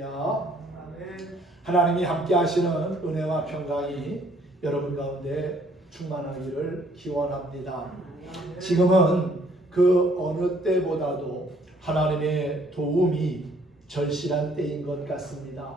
할렐루야. 하나님이 함께 하시는 은혜와 평강이 여러분 가운데 충만하기를 기원합니다. 지금은 그 어느 때보다도 하나님의 도움이 절실한 때인 것 같습니다.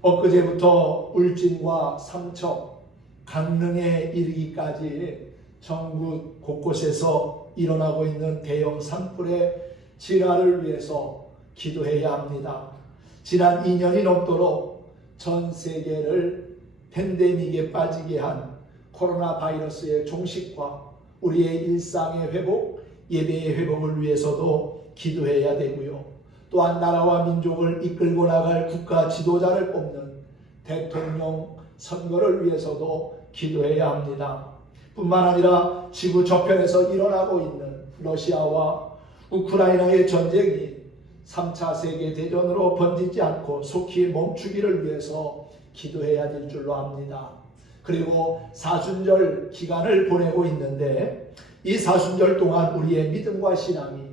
엊그제부터 울진과 삼척, 강릉에 이르기까지 전국 곳곳에서 일어나고 있는 대형 산불의 진화를 위해서 기도해야 합니다. 지난 2년이 넘도록 전 세계를 팬데믹에 빠지게 한 코로나 바이러스의 종식과 우리의 일상의 회복, 예배의 회복을 위해서도 기도해야 되고요. 또한 나라와 민족을 이끌고 나갈 국가 지도자를 뽑는 대통령 선거를 위해서도 기도해야 합니다. 뿐만 아니라 지구 저편에서 일어나고 있는 러시아와 우크라이나의 전쟁이 3차 세계대전으로 번지지 않고 속히 멈추기를 위해서 기도해야 될 줄로 압니다. 그리고 사순절 기간을 보내고 있는데 이 사순절 동안 우리의 믿음과 신앙이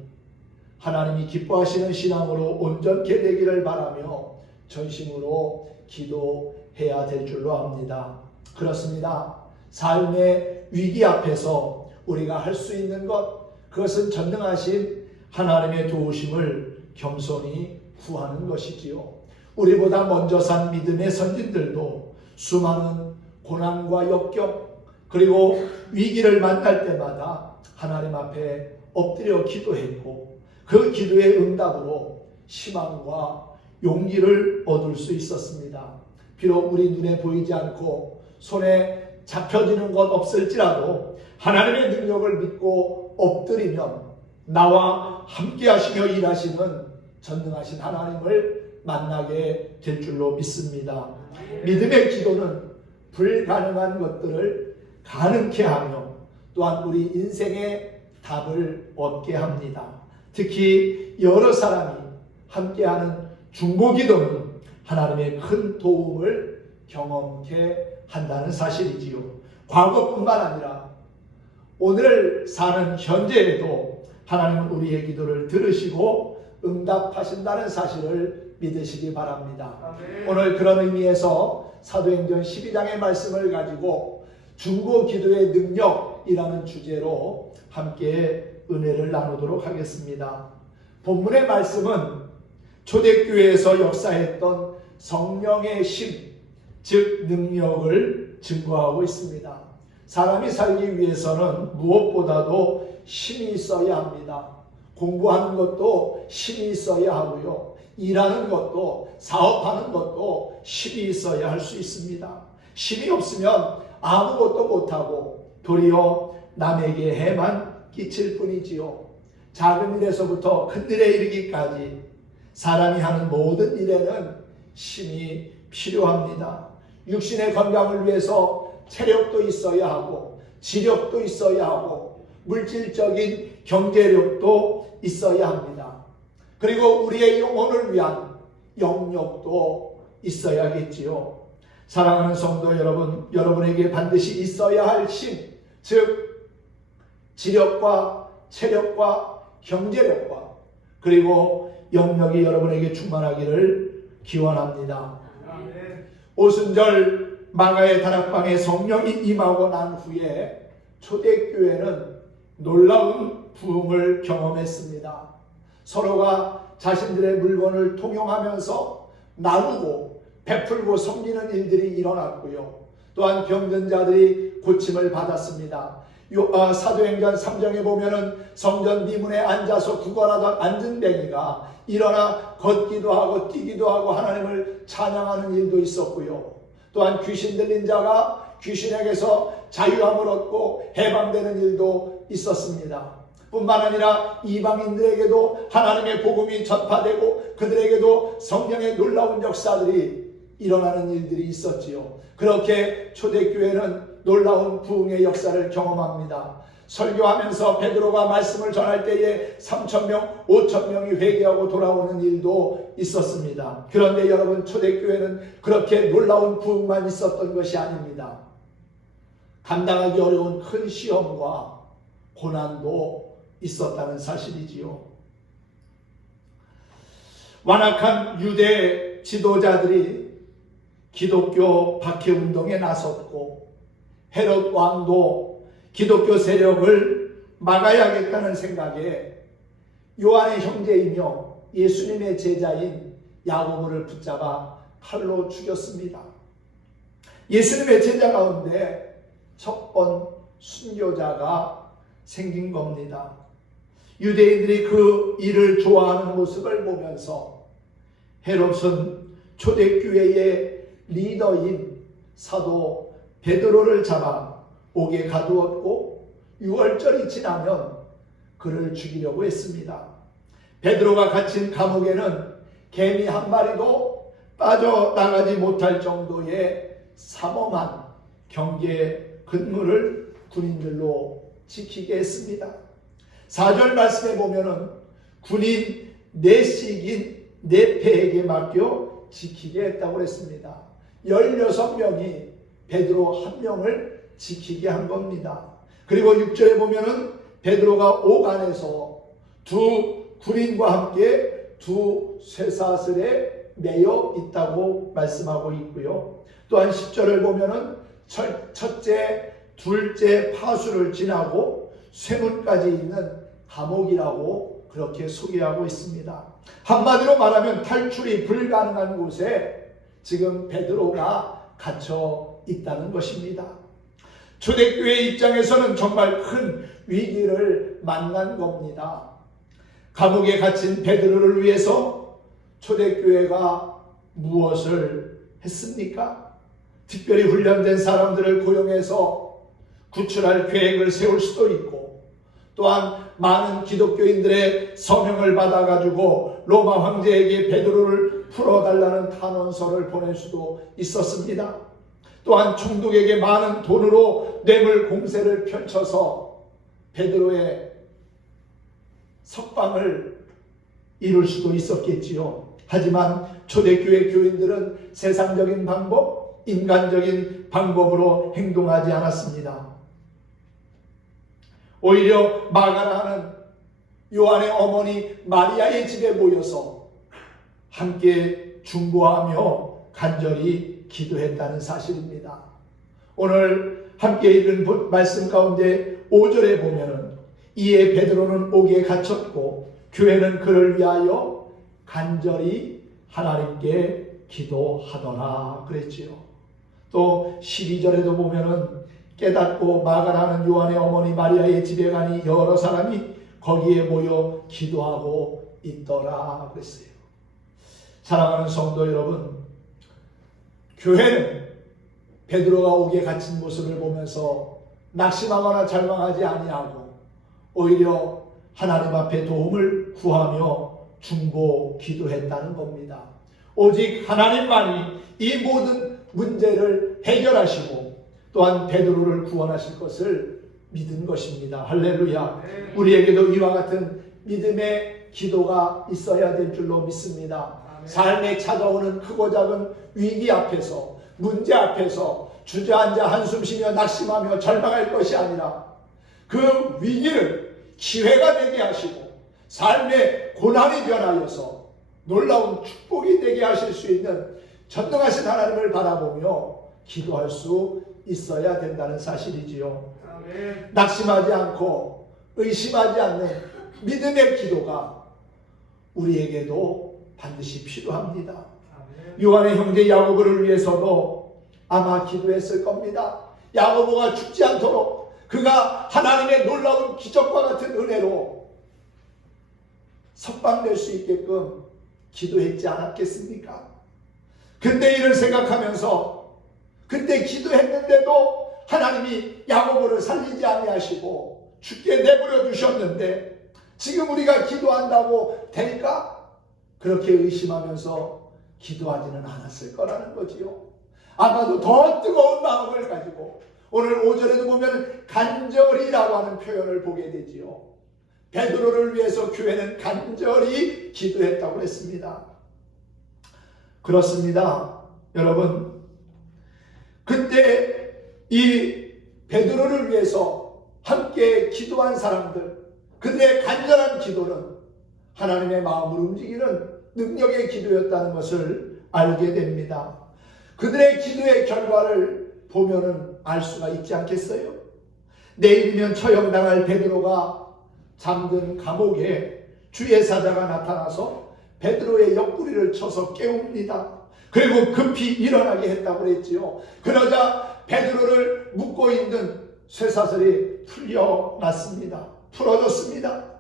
하나님이 기뻐하시는 신앙으로 온전케 되기를 바라며 전심으로 기도해야 될 줄로 압니다. 그렇습니다. 삶의 위기 앞에서 우리가 할 수 있는 것, 그것은 전능하신 하나님의 도우심을 겸손히 구하는 것이지요. 우리보다 먼저 산 믿음의 선진들도 수많은 고난과 역경 그리고 위기를 만날 때마다 하나님 앞에 엎드려 기도했고 그 기도의 응답으로 희망과 용기를 얻을 수 있었습니다. 비록 우리 눈에 보이지 않고 손에 잡혀지는 것 없을지라도 하나님의 능력을 믿고 엎드리면 나와 함께 하시며 일하시는 전능하신 하나님을 만나게 될 줄로 믿습니다. 믿음의 기도는 불가능한 것들을 가능케 하며 또한 우리 인생의 답을 얻게 합니다. 특히 여러 사람이 함께하는 중보기도는 하나님의 큰 도움을 경험케 한다는 사실이지요. 과거뿐만 아니라 오늘 사는 현재에도 하나님은 우리의 기도를 들으시고 응답하신다는 사실을 믿으시기 바랍니다. 아멘. 오늘 그런 의미에서 사도행전 12장의 말씀을 가지고 중보기도의 능력이라는 주제로 함께 은혜를 나누도록 하겠습니다. 본문의 말씀은 초대교회에서 역사했던 성령의 힘, 즉 능력을 증거하고 있습니다. 사람이 살기 위해서는 무엇보다도 힘이 있어야 합니다. 공부하는 것도 힘이 있어야 하고요. 일하는 것도, 사업하는 것도 힘이 있어야 할 수 있습니다. 힘이 없으면 아무것도 못하고 도리어 남에게 해만 끼칠 뿐이지요. 작은 일에서부터 큰 일에 이르기까지 사람이 하는 모든 일에는 힘이 필요합니다. 육신의 건강을 위해서 체력도 있어야 하고 지력도 있어야 하고 물질적인 경제력도 있어야 합니다. 그리고 우리의 영혼을 위한 영역도 있어야겠지요. 사랑하는 성도 여러분, 여러분에게 반드시 있어야 할 힘, 즉 지력과 체력과 경제력과 그리고 영역이 여러분에게 충만하기를 기원합니다. 오순절 마가의 다락방에 성령이 임하고 난 후에 초대교회는 놀라운 부흥을 경험했습니다. 서로가 자신들의 물건을 통용하면서 나누고 베풀고 섬기는 일들이 일어났고요. 또한 병든 자들이 고침을 받았습니다. 사도행전 3장에 보면은 성전 미문에 앉아서 구걸하던 안진뱅이가 일어나 걷기도 하고 뛰기도 하고 하나님을 찬양하는 일도 있었고요. 또한 귀신 들린 자가 귀신에게서 자유함을 얻고 해방되는 일도 있었습니다. 뿐만 아니라 이방인들에게도 하나님의 복음이 전파되고 그들에게도 성령의 놀라운 역사들이 일어나는 일들이 있었지요. 그렇게 초대교회는 놀라운 부흥의 역사를 경험합니다. 설교하면서 베드로가 말씀을 전할 때에 3,000명, 5,000명이 회개하고 돌아오는 일도 있었습니다. 그런데 여러분, 초대교회는 그렇게 놀라운 부흥만 있었던 것이 아닙니다. 감당하기 어려운 큰 시험과 고난도 있었다는 사실이지요. 완악한 유대 지도자들이 기독교 박해운동에 나섰고 헤롯 왕도 기독교 세력을 막아야겠다는 생각에 요한의 형제이며 예수님의 제자인 야고보를 붙잡아 칼로 죽였습니다. 예수님의 제자 가운데 첫 번 순교자가 생긴 겁니다. 유대인들이 그 일을 좋아하는 모습을 보면서 헤롯은 초대교회의 리더인 사도 베드로를 잡아 옥에 가두었고 6월절이 지나면 그를 죽이려고 했습니다. 베드로가 갇힌 감옥에는 개미 한 마리도 빠져나가지 못할 정도의 삼엄한 경계 근무를 군인들로 지키게 했습니다. 4절 말씀에 보면은 군인 넷씩인 네패에게 맡겨 지키게 했다고 했습니다. 16명이 베드로 한 명을 지키게 한 겁니다. 그리고 6절에 보면은 베드로가 옥 안에서 두 군인과 함께 두 쇠사슬에 매여 있다고 말씀하고 있고요. 또한 10절을 보면은 첫째, 둘째 파수를 지나고 쇠문까지 있는 감옥이라고 그렇게 소개하고 있습니다. 한마디로 말하면 탈출이 불가능한 곳에 지금 베드로가 갇혀 있다는 것입니다. 초대교회 입장에서는 정말 큰 위기를 만난 겁니다. 감옥에 갇힌 베드로를 위해서 초대교회가 무엇을 했습니까? 특별히 훈련된 사람들을 고용해서 구출할 계획을 세울 수도 있고, 또한 많은 기독교인들의 서명을 받아가지고 로마 황제에게 베드로를 풀어달라는 탄원서를 보낼 수도 있었습니다. 또한 총독에게 많은 돈으로 뇌물 공세를 펼쳐서 베드로의 석방을 이룰 수도 있었겠지요. 하지만 초대교회 교인들은 세상적인 방법, 인간적인 방법으로 행동하지 않았습니다. 오히려 마가라는 요한의 어머니 마리아의 집에 모여서 함께 중보하며 간절히 기도했다는 사실입니다. 오늘 함께 읽은 말씀 가운데 5절에 보면은 이에 베드로는 옥에 갇혔고 교회는 그를 위하여 간절히 하나님께 기도하더라 그랬지요. 또 12절에도 보면은 깨닫고 마가라는 요한의 어머니 마리아의 집에 가니 여러 사람이 거기에 모여 기도하고 있더라 그랬어요. 사랑하는 성도 여러분, 교회는 베드로가 옥에 갇힌 모습을 보면서 낙심하거나 절망하지 아니하고 오히려 하나님 앞에 도움을 구하며 중보 기도했다는 겁니다. 오직 하나님만이 이 모든 문제를 해결하시고 또한 베드로를 구원하실 것을 믿은 것입니다. 할렐루야. 우리에게도 이와 같은 믿음의 기도가 있어야 될 줄로 믿습니다. 삶에 찾아오는 크고 작은 위기 앞에서, 문제 앞에서 주저앉아 한숨 쉬며 낙심하며 절망할 것이 아니라 그 위기를 기회가 되게 하시고 삶의 고난이 변하여서 놀라운 축복이 되게 하실 수 있는 전능하신 하나님을 바라보며 기도할 수 있어야 된다는 사실이지요. 낙심하지 않고 의심하지 않는 믿음의 기도가 우리에게도 반드시 필요합니다. 요한의 형제 야고보를 위해서도 아마 기도했을 겁니다. 야고보가 죽지 않도록 그가 하나님의 놀라운 기적과 같은 은혜로 석방될 수 있게끔 기도했지 않았겠습니까? 근데 이를 생각하면서 그때 기도했는데도 하나님이 야고보를 살리지 아니하시고 죽게 내버려 두셨는데 지금 우리가 기도한다고 될까? 그렇게 의심하면서 기도하지는 않았을 거라는 거지요. 아마도 더 뜨거운 마음을 가지고 오늘 5절에도 보면 간절히라고 하는 표현을 보게 되지요. 베드로를 위해서 교회는 간절히 기도했다고 했습니다. 그렇습니다. 여러분, 그때 이 베드로를 위해서 함께 기도한 사람들, 그들의 간절한 기도는 하나님의 마음을 움직이는 능력의 기도였다는 것을 알게 됩니다. 그들의 기도의 결과를 보면은 알 수가 있지 않겠어요? 내일이면 처형당할 베드로가 잠든 감옥에 주의 사자가 나타나서 베드로의 옆구리를 쳐서 깨웁니다. 그리고 급히 일어나게 했다고 그랬지요. 그러자 베드로를 묶고 있는 쇠사슬이 풀려났습니다. 풀어졌습니다.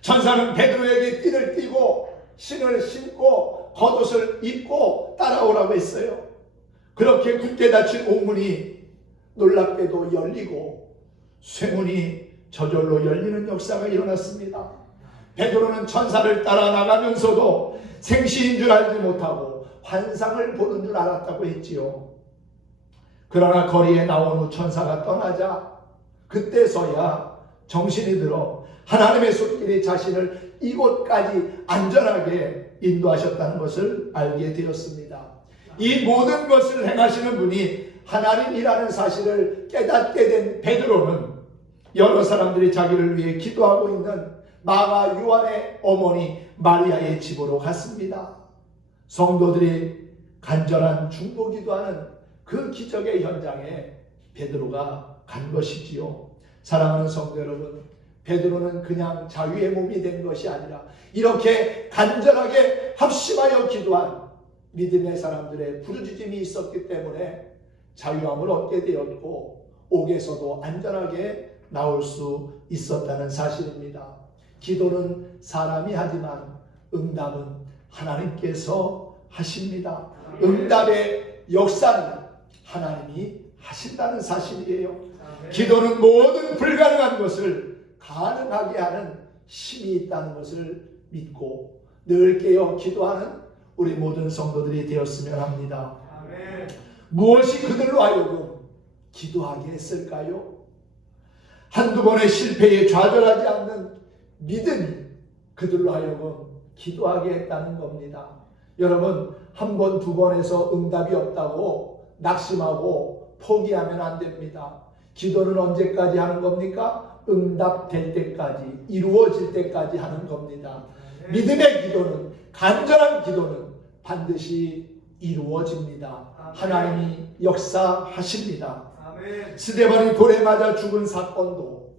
천사는 베드로에게 띠를 띠고 신을 신고 겉옷을 입고 따라오라고 했어요. 그렇게 굳게 닫힌 옥문이 놀랍게도 열리고 쇠문이 저절로 열리는 역사가 일어났습니다. 베드로는 천사를 따라 나가면서도 생시인 줄 알지 못하고 환상을 보는 줄 알았다고 했지요. 그러나 거리에 나온 후 천사가 떠나자 그때서야 정신이 들어 하나님의 손길이 자신을 이곳까지 안전하게 인도하셨다는 것을 알게 되었습니다. 이 모든 것을 행하시는 분이 하나님이라는 사실을 깨닫게 된 베드로는 여러 사람들이 자기를 위해 기도하고 있는 마가 요한의 어머니 마리아의 집으로 갔습니다. 성도들이 간절한 중보기도하는 그 기적의 현장에 베드로가 간 것이지요. 사랑하는 성도 여러분, 베드로는 그냥 자유의 몸이 된 것이 아니라 이렇게 간절하게 합심하여 기도한 믿음의 사람들의 부르짖음이 있었기 때문에 자유함을 얻게 되었고 옥에서도 안전하게 나올 수 있었다는 사실입니다. 기도는 사람이 하지만 응답은 하나님께서 하십니다. 응답의 역사는 하나님이 하신다는 사실이에요. 기도는 모든 불가능한 것을 가능하게 하는 힘이 있다는 것을 믿고 늘 깨어 기도하는 우리 모든 성도들이 되었으면 합니다. 아멘. 무엇이 그들로 하여금 기도하게 했을까요? 한두 번의 실패에 좌절하지 않는 믿음이 그들로 하여금 기도하게 했다는 겁니다. 여러분, 한 번, 두 번에서 응답이 없다고 낙심하고 포기하면 안 됩니다. 기도는 언제까지 하는 겁니까? 응답될 때까지, 이루어질 때까지 하는 겁니다. 믿음의 기도는, 간절한 기도는 반드시 이루어집니다. 하나님이 역사하십니다. 스데반이 돌에 맞아 죽은 사건도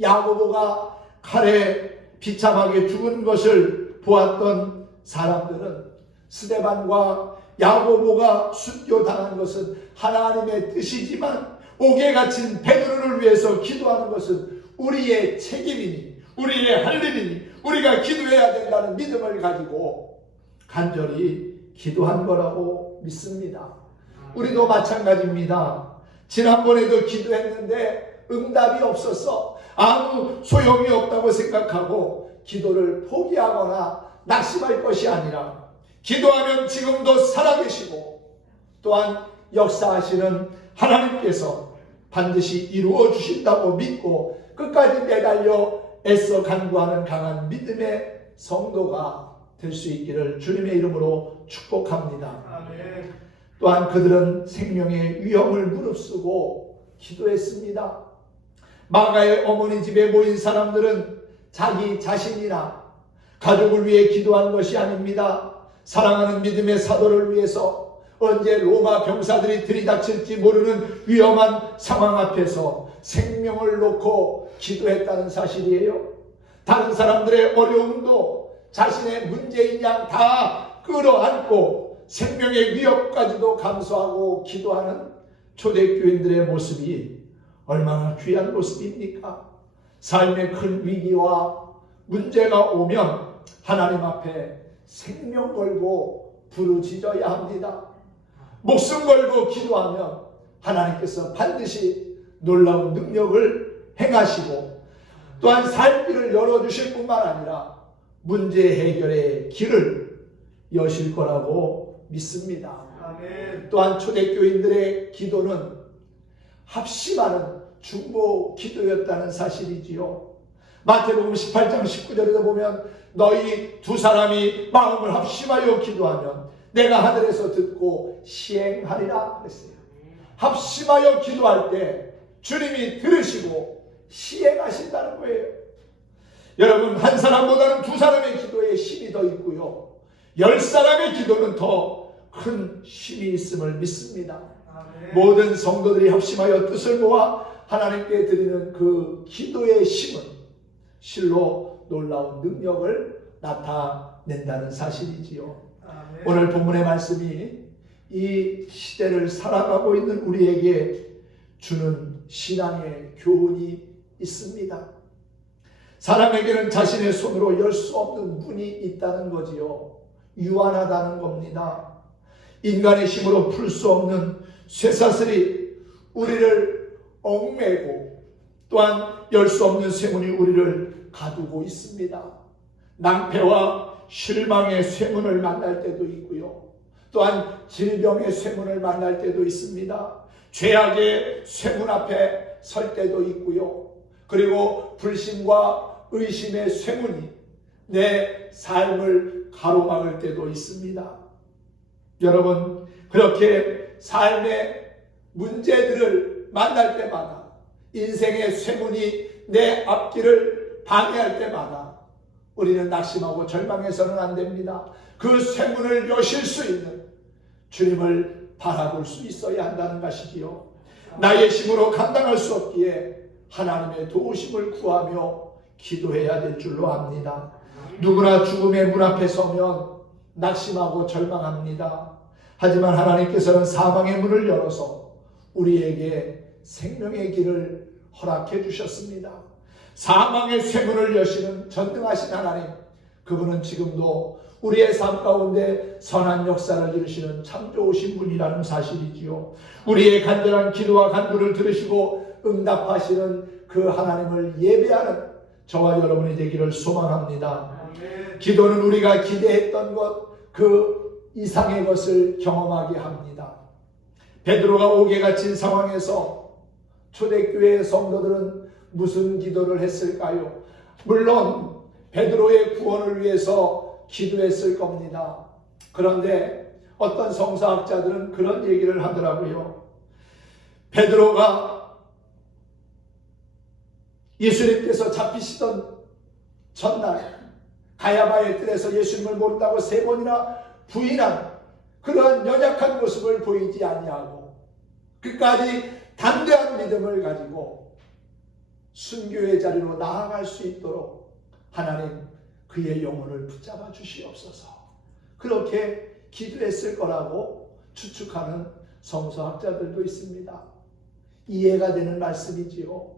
야고보가 칼에 비참하게 죽은 것을 보았던 사람들은 스데반과 야고보가 순교당한 것은 하나님의 뜻이지만 옥에 갇힌 베드로를 위해서 기도하는 것은 우리의 책임이니 우리의 할 일이니 우리가 기도해야 된다는 믿음을 가지고 간절히 기도한 거라고 믿습니다. 우리도 마찬가지입니다. 지난번에도 기도했는데 응답이 없어서 아무 소용이 없다고 생각하고 기도를 포기하거나 낙심할 것이 아니라 기도하면 지금도 살아계시고 또한 역사하시는 하나님께서 반드시 이루어 주신다고 믿고 끝까지 매달려 애써 간구하는 강한 믿음의 성도가 될 수 있기를 주님의 이름으로 축복합니다. 아멘. 또한 그들은 생명의 위험을 무릅쓰고 기도했습니다. 마가의 어머니 집에 모인 사람들은 자기 자신이나 가족을 위해 기도한 것이 아닙니다. 사랑하는 믿음의 사도를 위해서 언제 로마 병사들이 들이닥칠지 모르는 위험한 상황 앞에서 생명을 놓고 기도했다는 사실이에요. 다른 사람들의 어려움도 자신의 문제인 양 다 끌어안고 생명의 위협까지도 감수하고 기도하는 초대교인들의 모습이 얼마나 귀한 모습입니까? 삶의 큰 위기와 문제가 오면 하나님 앞에 생명 걸고 부르짖어야 합니다. 목숨 걸고 기도하면 하나님께서 반드시 놀라운 능력을 행하시고 또한 살 길을 열어주실 뿐만 아니라 문제 해결의 길을 여실 거라고 믿습니다. 아멘. 또한 초대교인들의 기도는 합심하는 중보 기도였다는 사실이지요. 마태복음 18장 19절에도 보면 너희 두 사람이 마음을 합심하여 기도하면 내가 하늘에서 듣고 시행하리라 그랬어요. 합심하여 기도할 때 주님이 들으시고 시행하신다는 거예요. 여러분, 한 사람보다는 두 사람의 기도에 힘이 더 있고요, 10사람의 기도는 더 큰 힘이 있음을 믿습니다. 아멘. 모든 성도들이 협심하여 뜻을 모아 하나님께 드리는 그 기도의 힘은 실로 놀라운 능력을 나타낸다는 사실이지요. 아멘. 오늘 본문의 말씀이 이 시대를 살아가고 있는 우리에게 주는 신앙의 교훈이 있습니다. 사람에게는 자신의 손으로 열 수 없는 문이 있다는 거지요. 유한하다는 겁니다. 인간의 힘으로 풀 수 없는 쇠사슬이 우리를 얽매고, 또한 열 수 없는 쇠문이 우리를 가두고 있습니다. 낭패와 실망의 쇠문을 만날 때도 있고요, 또한 질병의 쇠문을 만날 때도 있습니다. 죄악의 쇠문 앞에 설 때도 있고요, 그리고 불신과 의심의 쇠문이 내 삶을 가로막을 때도 있습니다. 여러분, 그렇게 삶의 문제들을 만날 때마다, 인생의 쇠문이 내 앞길을 방해할 때마다 우리는 낙심하고 절망해서는 안 됩니다. 그 쇠문을 여실 수 있는 주님을 바라볼 수 있어야 한다는 것이지요. 나의 힘으로 감당할 수 없기에 하나님의 도우심을 구하며 기도해야 될 줄로 압니다. 누구나 죽음의 문 앞에 서면 낙심하고 절망합니다. 하지만 하나님께서는 사망의 문을 열어서 우리에게 생명의 길을 허락해 주셨습니다. 사망의 쇠문을 여시는 전능하신 하나님, 그분은 지금도 우리의 삶 가운데 선한 역사를 이루시는 참 좋으신 분이라는 사실이지요. 우리의 간절한 기도와 간구를 들으시고 응답하시는 그 하나님을 예배하는 저와 여러분이 되기를 소망합니다. 기도는 우리가 기대했던 것, 그 이상의 것을 경험하게 합니다. 베드로가 옥에 갇힌 상황에서 초대교회의 성도들은 무슨 기도를 했을까요? 물론 베드로의 구원을 위해서 기도했을 겁니다. 그런데 어떤 성서학자들은 그런 얘기를 하더라고요. 베드로가 예수님께서 잡히시던 전날 가야바의 뜰에서 예수님을 모른다고 3번이나 부인한 그러한 연약한 모습을 보이지 아니하고 끝까지 담대한 믿음을 가지고 순교의 자리로 나아갈 수 있도록 하나님 그의 영혼을 붙잡아 주시옵소서, 그렇게 기도했을 거라고 추측하는 성서학자들도 있습니다. 이해가 되는 말씀이지요.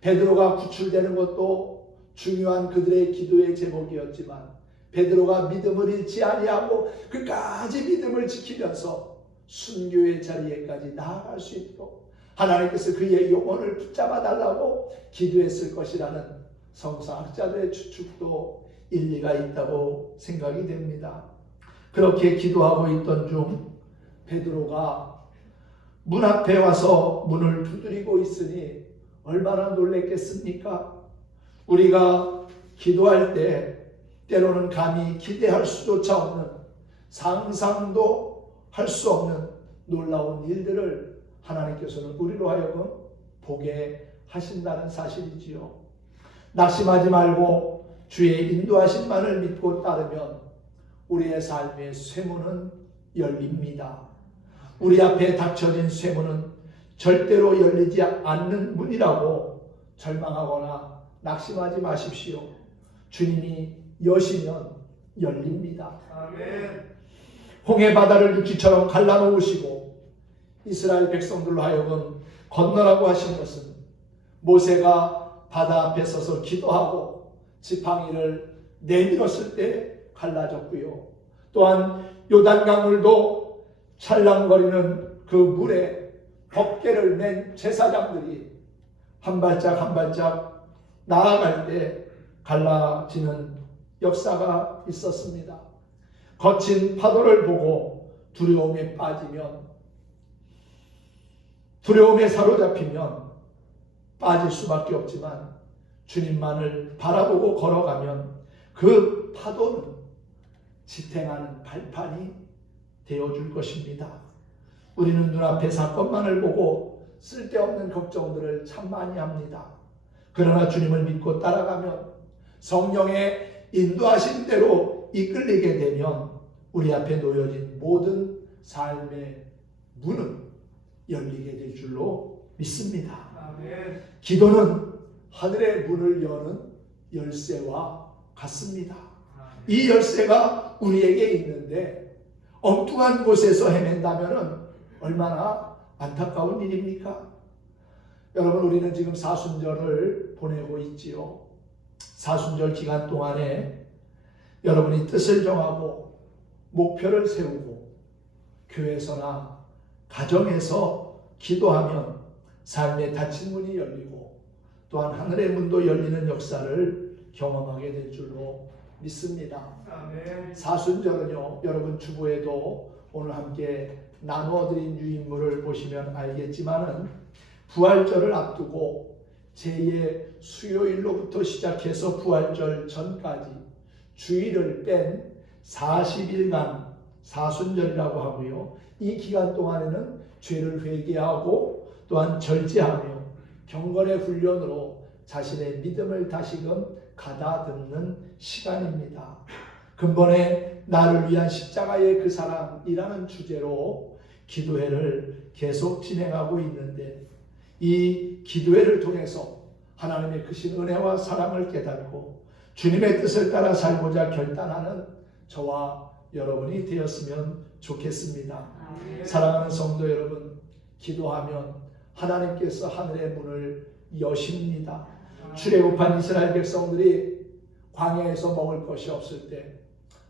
베드로가 구출되는 것도 중요한 그들의 기도의 제목이었지만 베드로가 믿음을 잃지 아니하고 끝까지 믿음을 지키면서 순교의 자리에까지 나아갈 수 있도록 하나님께서 그의 영혼을 붙잡아 달라고 기도했을 것이라는 성서학자들의 추측도 일리가 있다고 생각이 됩니다. 그렇게 기도하고 있던 중 베드로가 문 앞에 와서 문을 두드리고 있으니 얼마나 놀랬겠습니까? 우리가 기도할 때 때로는 감히 기대할 수조차 없는, 상상도 할 수 없는 놀라운 일들을 하나님께서는 우리로 하여금 보게 하신다는 사실이지요. 낙심하지 말고 주의 인도하심만을 믿고 따르면 우리의 삶의 쇠문은 열립니다. 우리 앞에 닥쳐진 쇠문은 절대로 열리지 않는 문이라고 절망하거나 낙심하지 마십시오. 주님이 여시면 열립니다. 아멘. 홍해 바다를 육지처럼 갈라놓으시고 이스라엘 백성들로 하여금 건너라고 하신 것은 모세가 바다 앞에 서서 기도하고 지팡이를 내밀었을 때 갈라졌고요. 또한 요단강물도 찰랑거리는 그 물에 법궤를 맨 제사장들이 한 발짝 한 발짝 나아갈 때 갈라지는 역사가 있었습니다. 거친 파도를 보고 두려움에 빠지면, 두려움에 사로잡히면 빠질 수밖에 없지만 주님만을 바라보고 걸어가면 그 파도는 지탱하는 발판이 되어줄 것입니다. 우리는 눈앞의 사건만을 보고 쓸데없는 걱정들을 참 많이 합니다. 그러나 주님을 믿고 따라가면 성령의 인도하신 대로 이끌리게 되면 우리 앞에 놓여진 모든 삶의 문은 열리게 될 줄로 믿습니다. 아멘. 기도는 하늘의 문을 여는 열쇠와 같습니다. 이 열쇠가 우리에게 있는데 엉뚱한 곳에서 헤맨다면 얼마나 안타까운 일입니까? 여러분, 우리는 지금 사순절을 보내고 있지요. 사순절 기간 동안에 여러분이 뜻을 정하고 목표를 세우고 교회에서나 가정에서 기도하면 삶의 닫힌 문이 열리고 또한 하늘의 문도 열리는 역사를 경험하게 될 줄로 믿습니다. 아멘. 사순절은요, 여러분 주보에도 오늘 함께 나누어드린 유인물을 보시면 알겠지만은 부활절을 앞두고 제2의 수요일로부터 시작해서 부활절 전까지 주일을 뺀 40일간 사순절이라고 하고요. 이 기간 동안에는 죄를 회개하고 또한 절제하며 경건의 훈련으로 자신의 믿음을 다시금 가다듬는 시간입니다. 근본에 나를 위한 십자가의 그 사랑이라는 주제로 기도회를 계속 진행하고 있는데 이 기도회를 통해서 하나님의 크신 은혜와 사랑을 깨닫고 주님의 뜻을 따라 살고자 결단하는 저와 여러분이 되었으면 좋겠습니다. 사랑하는 성도 여러분, 기도하면 하나님께서 하늘의 문을 여십니다. 출애굽한 이스라엘 백성들이 광야에서 먹을 것이 없을 때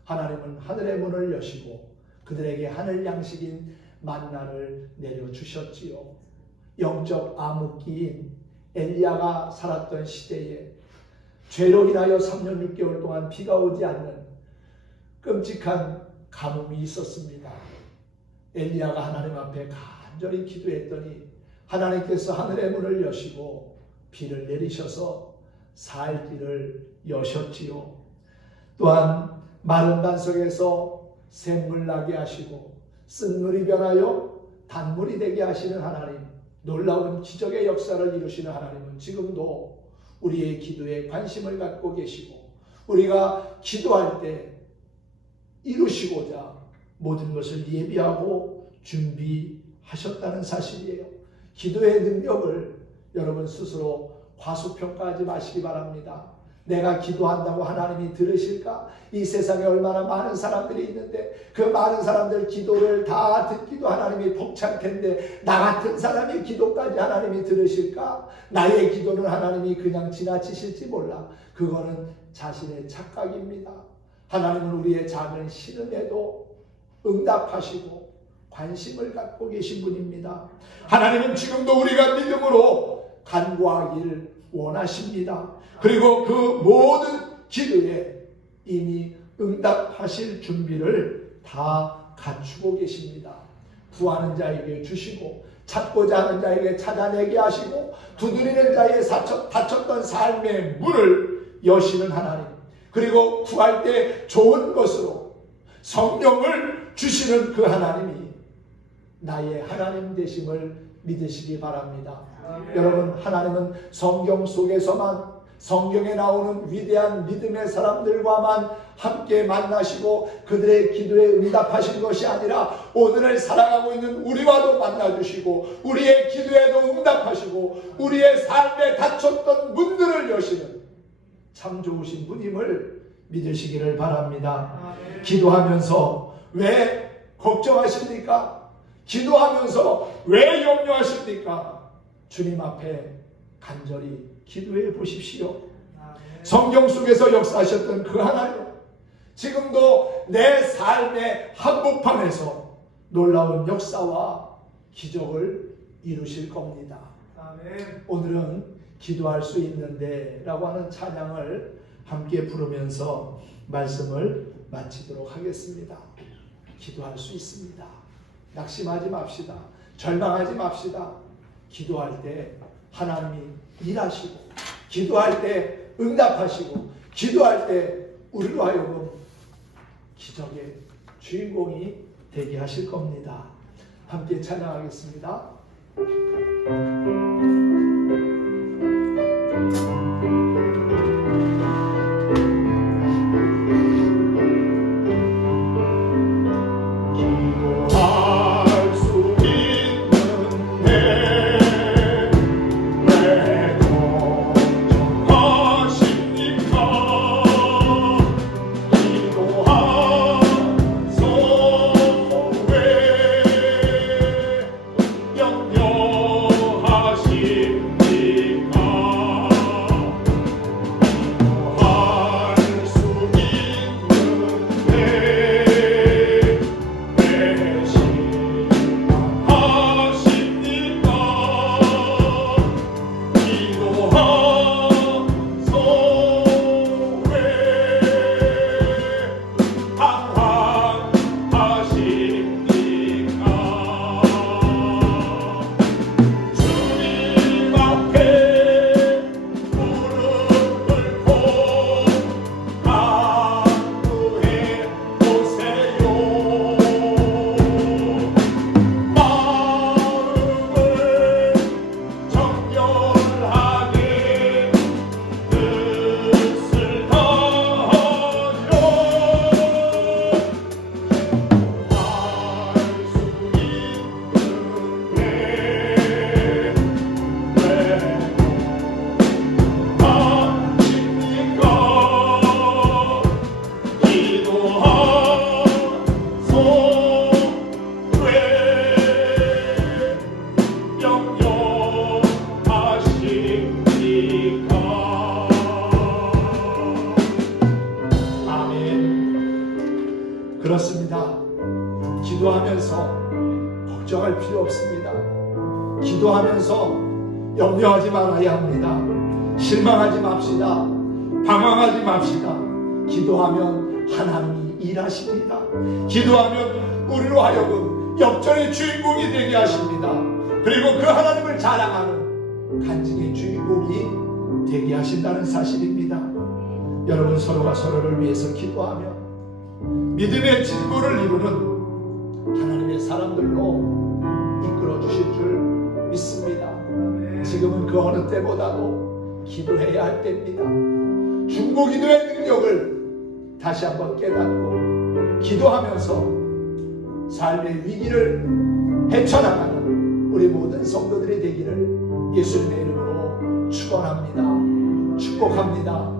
하나님은 하늘의 문을 여시고 그들에게 하늘 양식인 만나를 내려주셨지요. 영적 암흑기인 엘리야가 살았던 시대에 죄로 인하여 3년 6개월 동안 비가 오지 않는 끔찍한 가뭄이 있었습니다. 엘리야가 하나님 앞에 간절히 기도했더니 하나님께서 하늘의 문을 여시고 비를 내리셔서 살 길을 여셨지요. 또한 마른 반석에서 샘물 나게 하시고 쓴물이 변하여 단물이 되게 하시는 하나님, 놀라운 기적의 역사를 이루시는 하나님은 지금도 우리의 기도에 관심을 갖고 계시고 우리가 기도할 때 이루시고자 모든 것을 예비하고 준비하셨다는 사실이에요. 기도의 능력을 여러분 스스로 과소평가하지 마시기 바랍니다. 내가 기도한다고 하나님이 들으실까? 이 세상에 얼마나 많은 사람들이 있는데 그 많은 사람들 기도를 다 듣기도 하나님이 벅찰 텐데 나 같은 사람의 기도까지 하나님이 들으실까? 나의 기도는 하나님이 그냥 지나치실지 몰라. 그거는 자신의 착각입니다. 하나님은 우리의 작은 신음에도 응답하시고 관심을 갖고 계신 분입니다. 하나님은 지금도 우리가 믿음으로 간구하기를 원하십니다. 그리고 그 모든 기도에 이미 응답하실 준비를 다 갖추고 계십니다. 구하는 자에게 주시고 찾고자 하는 자에게 찾아내게 하시고 두드리는 자에게 닫혔던 삶의 문을 여시는 하나님, 그리고 구할 때 좋은 것으로 성령을 주시는 그 하나님이 나의 하나님 되심을 믿으시기 바랍니다. 여러분, 하나님은 성경 속에서만 성경에 나오는 위대한 믿음의 사람들과만 함께 만나시고 그들의 기도에 응답하신 것이 아니라 오늘을 살아가고 있는 우리와도 만나주시고 우리의 기도에도 응답하시고 우리의 삶에 닫혔던 문들을 여시는 참 좋으신 분임을 믿으시기를 바랍니다. 기도하면서 왜 걱정하십니까? 기도하면서 왜 염려하십니까? 주님 앞에 간절히 기도해 보십시오. 성경 속에서 역사하셨던 그 하나님, 지금도 내 삶의 한복판에서 놀라운 역사와 기적을 이루실 겁니다. 오늘은 기도할 수 있는데 라고 하는 찬양을 함께 부르면서 말씀을 마치도록 하겠습니다. 기도할 수 있습니다. 낙심하지 맙시다. 절망하지 맙시다. 기도할 때 하나님이 일하시고 기도할 때 응답하시고 기도할 때 우리로 하여금 기적의 주인공이 되게 하실 겁니다. 함께 찬양하겠습니다. 그렇습니다. 기도하면서 걱정할 필요 없습니다. 기도하면서 염려하지 말아야 합니다. 실망하지 맙시다. 방황하지 맙시다. 기도하면 하나님이 일하십니다. 기도하면 우리로 하여금 역전의 주인공이 되게 하십니다. 그리고 그 하나님을 자랑하는 간증의 주인공이 되게 하신다는 사실입니다. 여러분, 서로가 서로를 위해서 기도하며 믿음의 진보를 이루는 하나님의 사람들로 이끌어 주실 줄 믿습니다. 지금은 그 어느 때보다도 기도해야 할 때입니다. 중보기도의 능력을 다시 한번 깨닫고 기도하면서 삶의 위기를 헤쳐나가는 우리 모든 성도들이 되기를 예수님의 이름으로 축원합니다. 축복합니다.